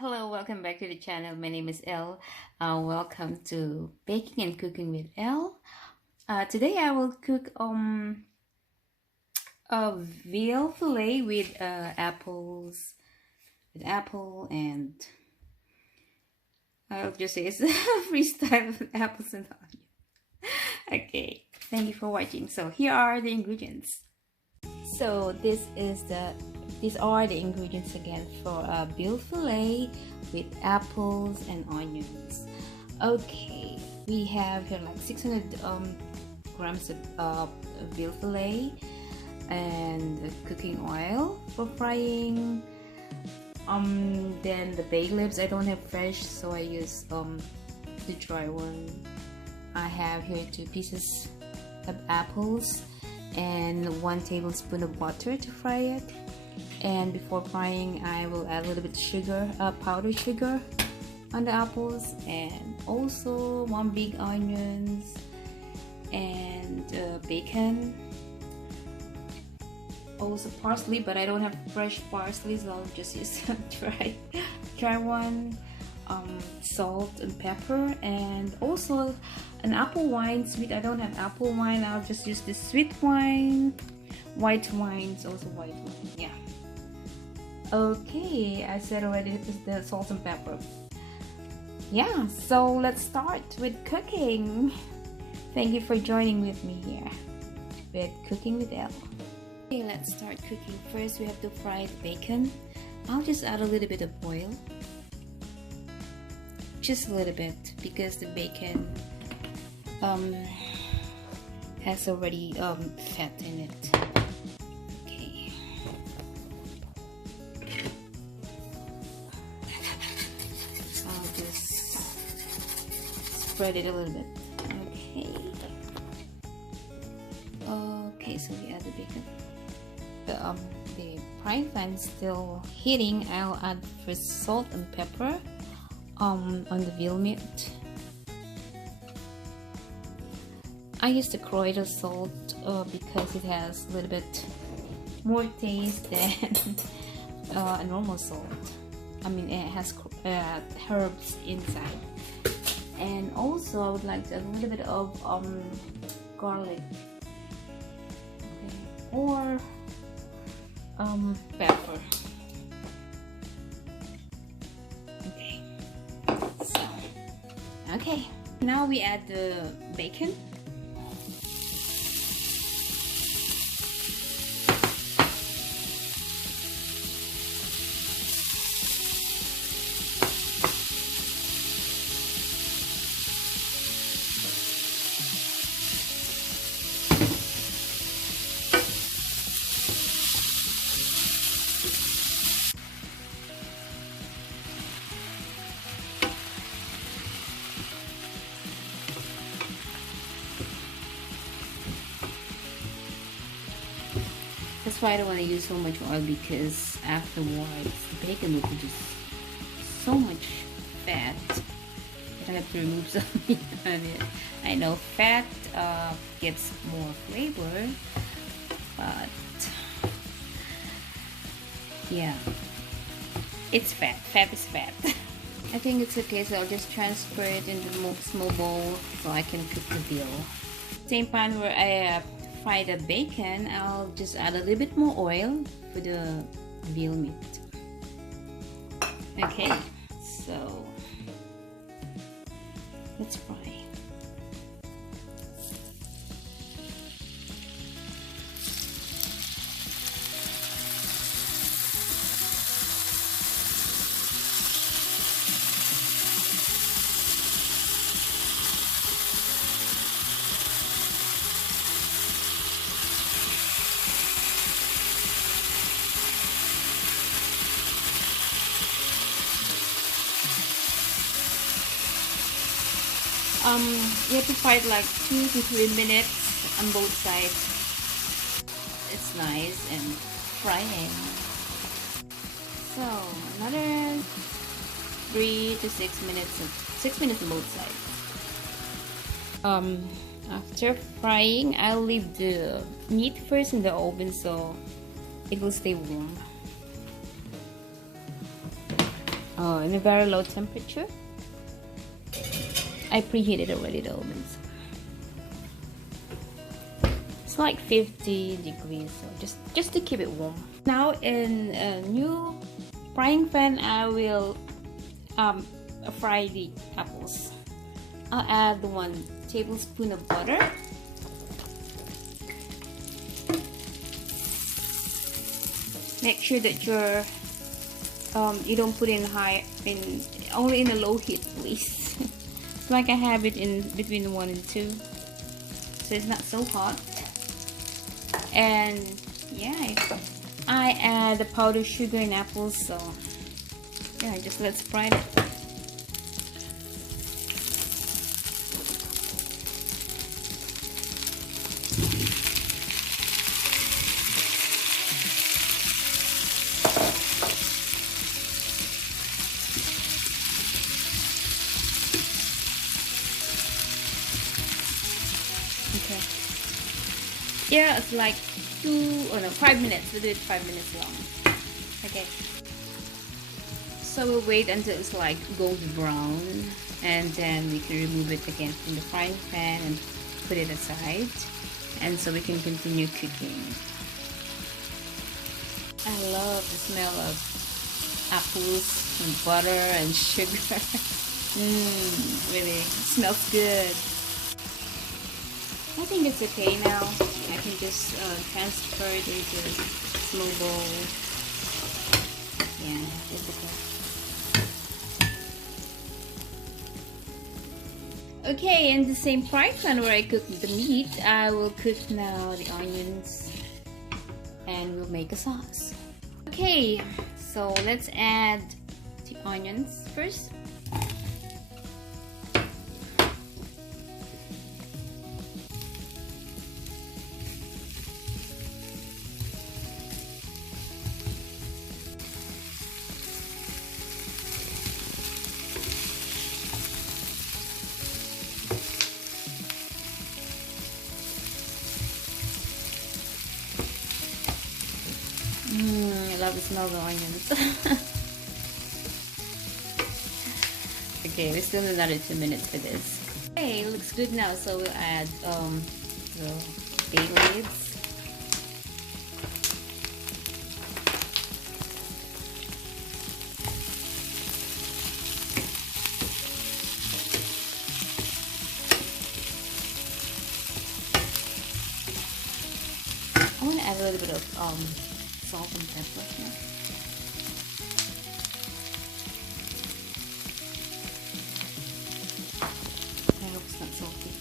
Hello, welcome back to the channel. My name is Elle. Welcome to Baking and Cooking with Elle. Today I will cook a veal fillet with apple and I'll just say it's freestyle with apples and onion. Okay, thank you for watching. So here are the ingredients. So these are the ingredients again for a veal fillet with apples and onions. Okay, we have here like 600 grams of veal fillet and cooking oil for frying. Then the bay leaves, I don't have fresh, so I use the dry one. I have here 2 pieces of apples and 1 tablespoon of butter to fry it. And before frying, I will add a little bit of sugar, powdered sugar on the apples, and also 1 big onions and bacon. Also parsley, but I don't have fresh parsley, so I'll just use dry one. Salt and pepper, and also an apple wine sweet. I don't have apple wine, I'll just use the sweet wine. White wines, also white wine, yeah. Okay, I said already this is the salt and pepper. Yeah, so let's start with cooking. Thank you for joining with me here with Cooking with Elle. Okay, let's start cooking. First we have to fry the bacon. I'll just add a little bit of oil. Just a little bit, because the bacon has already fat in it. Okay. I'll just spread it a little bit. Okay. Okay, so we add the bacon. The frying pan is still heating. I'll add first salt and pepper on the veal meat. I use the Kräuter salt because it has a little bit more taste than a normal salt. I mean, it has herbs inside. And also I would like to add a little bit of garlic, okay, or pepper. Okay, now we add the bacon. That's why I don't want to use so much oil, because afterwards the bacon will produce so much fat that I have to remove some meat on it. I know fat gets more flavor, but yeah, it's fat. Fat is fat. I think it's okay, so I'll just transfer it into the small bowl so I can cook the veal. Same pan where I fry the bacon, I'll just add a little bit more oil for the veal meat. Okay, so let's fry. You have to fry it like 2 to 3 minutes on both sides. It's nice and frying. So another 3 to 6 minutes, 6 minutes on both sides. After frying, I'll leave the meat first in the oven so it will stay warm. in a very low temperature. I preheated already the ovens. It's like 50 degrees, so just to keep it warm. Now in a new frying pan, I will fry the apples. I'll add 1 tablespoon of butter. Make sure that you don't put only in a low heat, please. It's like I have it in between 1 and 2, so it's not so hot. And yeah, I add the powdered sugar in apples, so yeah, just let's fry it. Okay. Yeah, it's like 5 minutes. We'll do it 5 minutes long. Okay. So we'll wait until it's like golden brown, and then we can remove it again from the frying pan and put it aside, and so we can continue cooking. I love the smell of apples and butter and sugar. Really smells good. I think it's okay now. I can just transfer it into a small bowl. Yeah, it's okay. Okay, in the same fry pan where I cooked the meat, I will cook now the onions, and we'll make a sauce. Okay, so let's add the onions first. I love the smell of the onions. Okay, we still need another 2 minutes for this. Okay, it looks good now, so we'll add the bay leaves. I want to add a little bit of salt and pepper here. I hope it's not salty.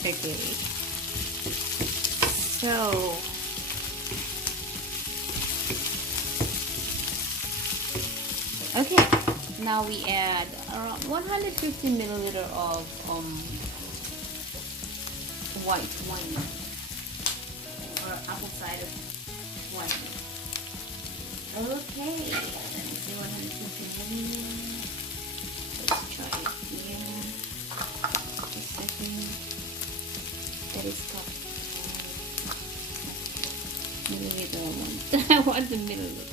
Okay. So okay, now we add around 150 milliliter of white wine, or apple cider wine. Okay, let me see 150 milliliters. Let's try it here. Just a second. That is tough. Milliliter. I want the milliliter.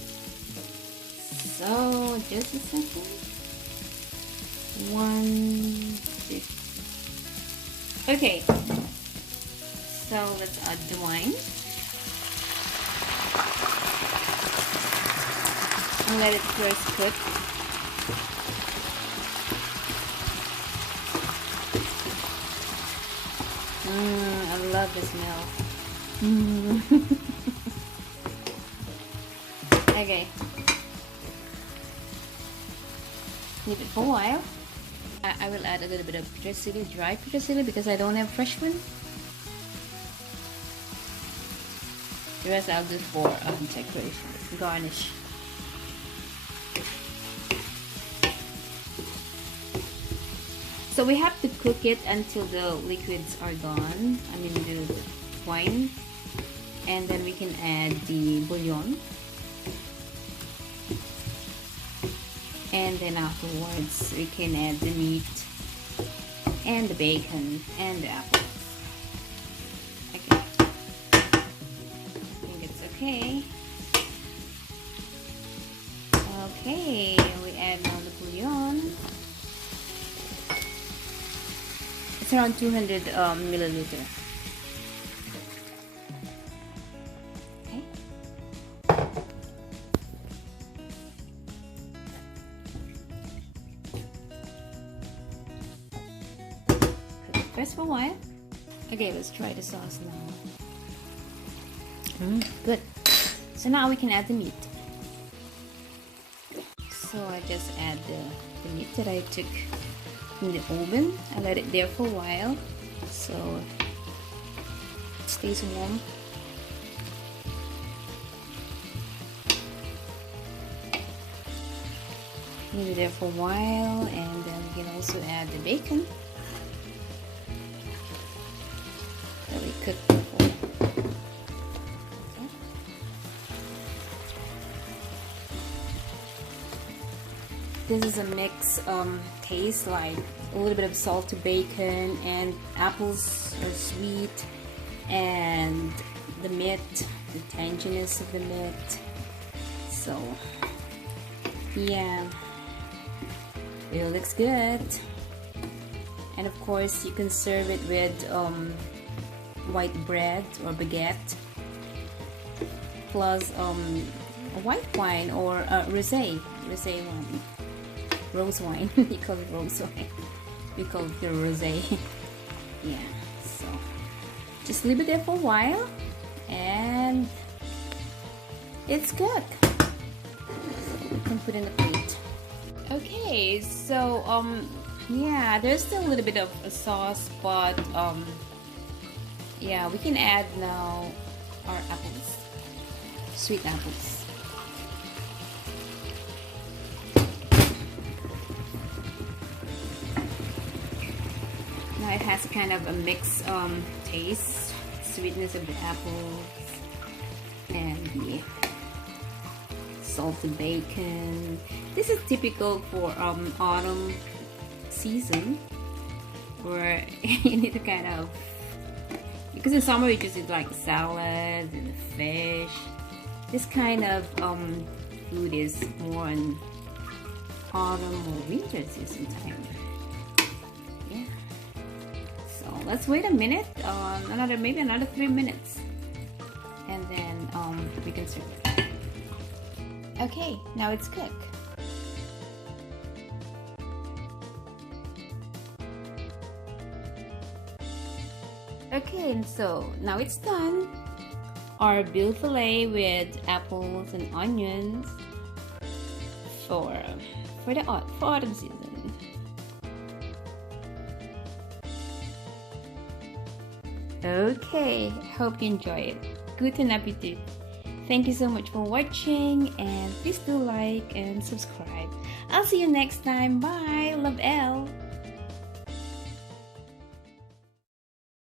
So just a second. 150. Okay. So let's add the wine and let it first cook. I love the smell. Okay. Leave it for a while. I will add a little bit of petroleum, dry petroleum, because I don't have fresh one. The rest I'll do for decoration, garnish. So we have to cook it until the liquids are gone. I mean the wine, and then we can add the bouillon, and then afterwards we can add the meat and the bacon and the apples. Okay. Okay, we add now the bouillon. It's around 200 milliliter. Okay. Cook it first for a while. Okay, let's try the sauce now. Good. So now we can add the meat. So I just add the meat that I took in the oven. I let it there for a while so it stays warm. Leave it there for a while, and then we can also add the bacon that we cooked before. This is a mix taste, like a little bit of salted bacon, and apples are sweet, and the meat, the tanginess of the meat. So yeah, it looks good. And of course you can serve it with white bread or baguette, plus a white wine or rosé wine. Rose wine. We call it rose wine. We call it the rosé. Yeah, so just leave it there for a while and it's good. You can put in the plate. Okay, so yeah, there's still a little bit of a sauce, but yeah, we can add now our apples, sweet apples. Now it has kind of a mixed taste, sweetness of the apples and the salted bacon. This is typical for autumn season, where you need to kind of, because in summer you just eat like salad and fish. This kind of food is more in autumn or winter season time. Yeah. So let's wait a minute, maybe another 3 minutes, and then we can serve it. Okay, now it's cooked. Okay, and so now it's done. Our veal filet with apples and onions for autumn season. Okay, hope you enjoy it. Guten Appetit. Thank you so much for watching, and please do like and subscribe. I'll see you next time. Bye. Love, Elle.